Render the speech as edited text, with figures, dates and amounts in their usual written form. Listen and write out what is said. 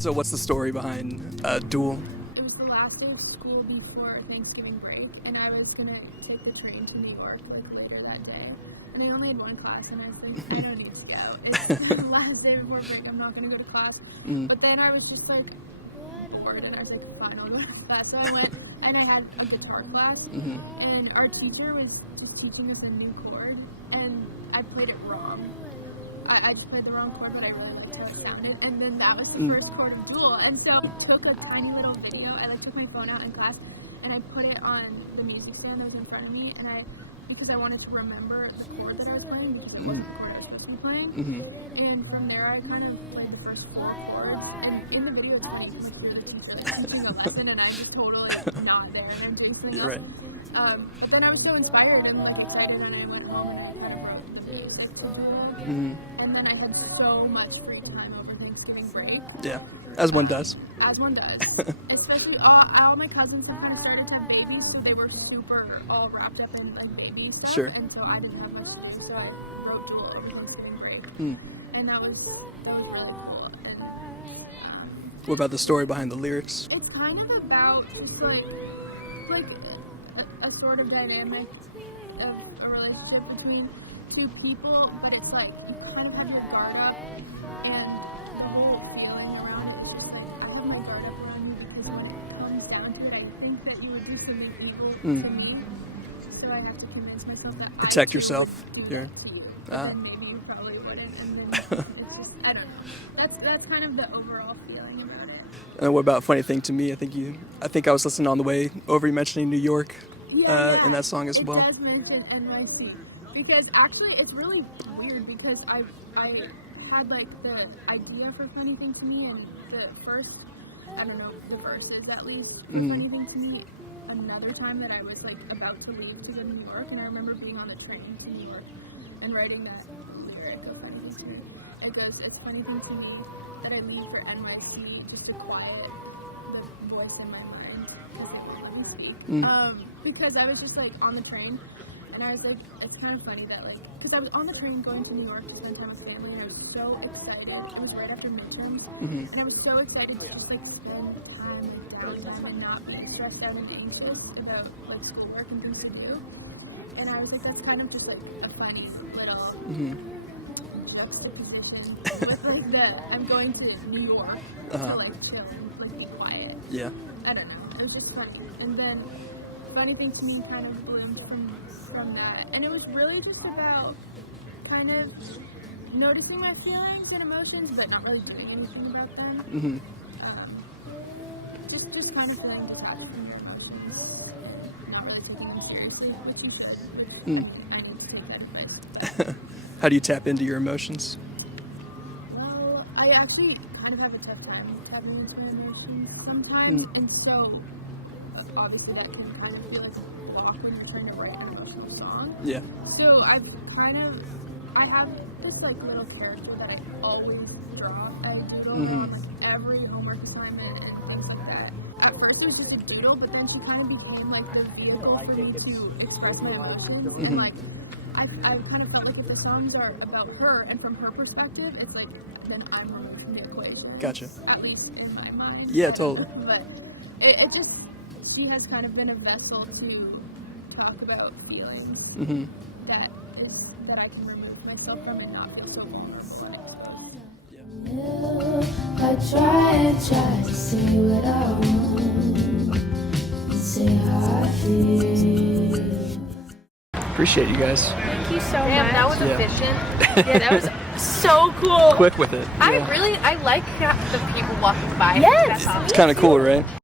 So what's the story behind Duel? It was the last day of school before Thanksgiving break, and I was gonna take the train to New York later that day. And I only had one class, and I said, I don't need to go. It's the last day before break, I'm not gonna go to class. But then I was just like, bored, and I was like, fine, I'll go to class. So I went, and I had a guitar class, and our teacher was teaching us a new chord, and I played it wrong. I played the wrong chord, but I really liked it. And then that was the first chord of Duel. And so I took a tiny little video. I took my phone out in class, and I put it on the music stand that was in front of me. And because I wanted to remember the chord that I was playing, because it wasn't the chord I was supposed to be playing. And from there, I kind of played the first 4 chords. And in the video, it's like teaching a lesson, and I'm just totally not there and doing it. Right. But then I was so inspired and excited, and I went home and I wrote the music. And then I had so much free time over Thanksgiving break. Yeah, as one does. As one does. Especially all my cousins sometimes started to have babies, so they were super all wrapped up in baby stuff. Sure. And so I didn't have much time, so I wrote Duel over Thanksgiving break. And that was really cool. And, What about the story behind the lyrics? it's kind of about like a sort of dynamic of a relationship between 2 people, but it's like you kind of have your guard up, and the whole feeling around it is like I have my guard up around you because when it comes down to it, I think that you would do something evil to me, so I have to convince myself that Protect yourself. Then maybe you probably wouldn't, and then it's just, I don't know. That's kind of the overall feeling about it. And what about funny thing to me? I think I was listening on the way over. You mentioning New York in that song as well. It does mention NYC. Because actually, it's really weird because I had like the idea for Funny Thing to Me, and the first, I don't know, the verses at least, for Funny Thing to Me, another time that I was like about to leave to go to New York, and I remember being on the train to New York and writing that lyric of Funny Thing to Me. It goes, it's funny thing to me that I leave for NYC just to quiet the voice in my mind. Because I was just like on the train, and I was like, it's kind of funny that like, because I was on the train going to New York to spend time with family, and I was so excited. It was right after midterm, and I was so excited to just like spend time with downtime and not be stressed out and anxious about like schoolwork and things to do. And I was like, that's kind of just like a funny little juxtaposition with that I'm going to New York to like chill and like be quiet. Yeah. I don't know. It was just fun. And then Funny Thing to Me kind of bloomed from that. And it was really just about kind of noticing my feelings and emotions, but not really doing anything about them. Just kind of feeling the processing the emotions. Not really taking them seriously, which is good. I think it's good. How do you tap into your emotions? Well, I actually kind of have a tough time tapping into emotions sometimes, and so obviously that can kind of feel like a block when you're trying to write an emotional song. Yeah. So I have this like little character that I always draw. I doodle on like every homework assignment and things like that. At first it was just a doodle, but then she kind of became like the vehicle for me to express my emotions. And like I kind of felt like if the songs are about her and from her perspective, it's like then I'm in the equation. Gotcha. At least in my mind. Yeah, totally. But it just, she has kind of been a vessel to talk about feelings that I can remove myself from and not feel so vulnerable. I try to say what I want, say how I feel. Appreciate you guys. Thank you so Damn, much. that was Yeah. efficient. Yeah, that was so cool. Quick with it. I like the people walking by. Yes. That's awesome. It's kind of cool, right?